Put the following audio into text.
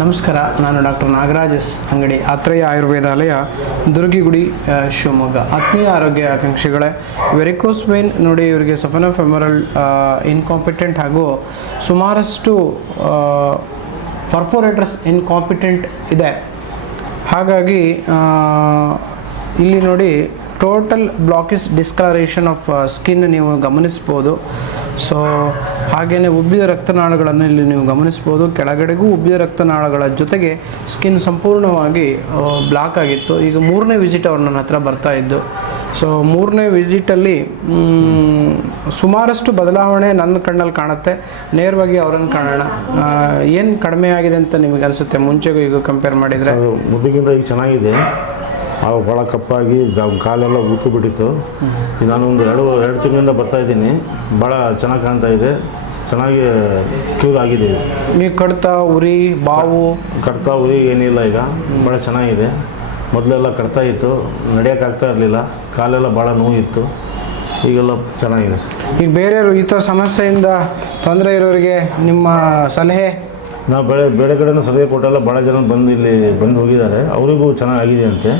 ನಮಸ್ಕಾರ, ನಾನು doctor Nagaraj S ಅಂಗಡಿ, ಆತ್ರೇಯ ಆಯುರ್ವೇದಾಲಯ, ದುರ್ಗಿಗುಡಿ, ಶಿವಮೊಗ್ಗ. ಆತ್ಮೀಯ ಆರೋಗ್ಯ ಆಕಾಂಕ್ಷಿಗಳೇ, ವೆರಿಕೋಸ್ ವೇನ್ ನೋಡಿ, ಇವರಿಗೆ ಸಫನ ಫೆಮರಲ್ ಇನ್ಕಾಂಪಿಟೆಂಟ್ ಹಾಗೂ ಸುಮಾರಷ್ಟು ಪರ್ಫೋರೇಟರ್ಸ್ ಇನ್ಕಾಂಪಿಟೆಂಟ್ ಇದೆ. ಹಾಗಾಗಿ ಇಲ್ಲಿ ನೋಡಿ ಟೋಟಲ್ ಬ್ಲಾಕಿಸ್ ಡಿಸ್ಕಲರೇಷನ್ ಆಫ್ ಸ್ಕಿನ್ ನೀವು ಗಮನಿಸ್ಬೋದು. ಸೊ ಹಾಗೆಯೇ ಉಬ್ಬಿದ ರಕ್ತನಾಳಗಳನ್ನು ಇಲ್ಲಿ ನೀವು ಗಮನಿಸ್ಬೋದು. ಕೆಳಗಡೆಗೂ ಉಬ್ಬಿದ ರಕ್ತನಾಳಗಳ ಜೊತೆಗೆ ಸ್ಕಿನ್ ಸಂಪೂರ್ಣವಾಗಿ ಬ್ಲಾಕ್ ಆಗಿತ್ತು. ಈಗ ಮೂರನೇ ವಿಸಿಟ್ ಅವ್ರು ನನ್ನ ಹತ್ರ ಬರ್ತಾ ಇದ್ದು. ಸೊ ಮೂರನೇ ವಿಸಿಟಲ್ಲಿ ಸುಮಾರಷ್ಟು ಬದಲಾವಣೆ ನನ್ನ ಕಣ್ಣಲ್ಲಿ ಕಾಣುತ್ತೆ. ನೇರವಾಗಿ ಅವರನ್ನು ಕಾಣೋಣ. ಏನು ಕಡಿಮೆ ಆಗಿದೆ ಅಂತ ನಿಮಗೆ ಅನಿಸುತ್ತೆ ಮುಂಚೆಗೂ ಈಗ ಕಂಪೇರ್ ಮಾಡಿದರೆ? ಮೊದಲಿಗಿಂತ ಈಗ ಚೆನ್ನಾಗಿದೆ. ಆವಾಗ ಭಾಳ ಕಪ್ಪಾಗಿ ಕಾಲೆಲ್ಲ ಊತು ಬಿಟ್ಟಿತ್ತು. ನಾನೊಂದು ಎರಡು ತಿಂಗಳಿಂದ ಬರ್ತಾಯಿದ್ದೀನಿ. ಭಾಳ ಚೆನ್ನಾಗಿ ಕಾಣ್ತಾ ಇದೆ, ಚೆನ್ನಾಗಿ ಕ್ಯೂರ್ ಆಗಿದೆ. ನೀವು ಕಡ್ತ ಉರಿ ಬಾವು ಏನಿಲ್ಲ, ಈಗ ಭಾಳ ಚೆನ್ನಾಗಿದೆ. ಮೊದಲೆಲ್ಲ ಕಡ್ತಾ ಇತ್ತು, ನಡೆಯೋಕ್ಕಾಗ್ತಾ ಇರಲಿಲ್ಲ, ಕಾಲೆಲ್ಲ ಭಾಳ ನೋವಿತ್ತು. ಈಗೆಲ್ಲ ಚೆನ್ನಾಗಿದೆ. ಈಗ ಬೇರೆಯವರು ಈ ಥರ ಸಮಸ್ಯೆಯಿಂದ ತೊಂದರೆ ಇರೋರಿಗೆ ನಿಮ್ಮ ಸಲಹೆ? ನಾವು ಬೇರೆ ಕಡೆಯಿಂದ ಸಲಹೆ ಕೊಟ್ಟೆಲ್ಲ ಭಾಳ ಜನ ಇಲ್ಲಿ ಬಂದು ಹೋಗಿದ್ದಾರೆ. ಅವರಿಗೂ ಚೆನ್ನಾಗಿದೆ ಅಂತೆ.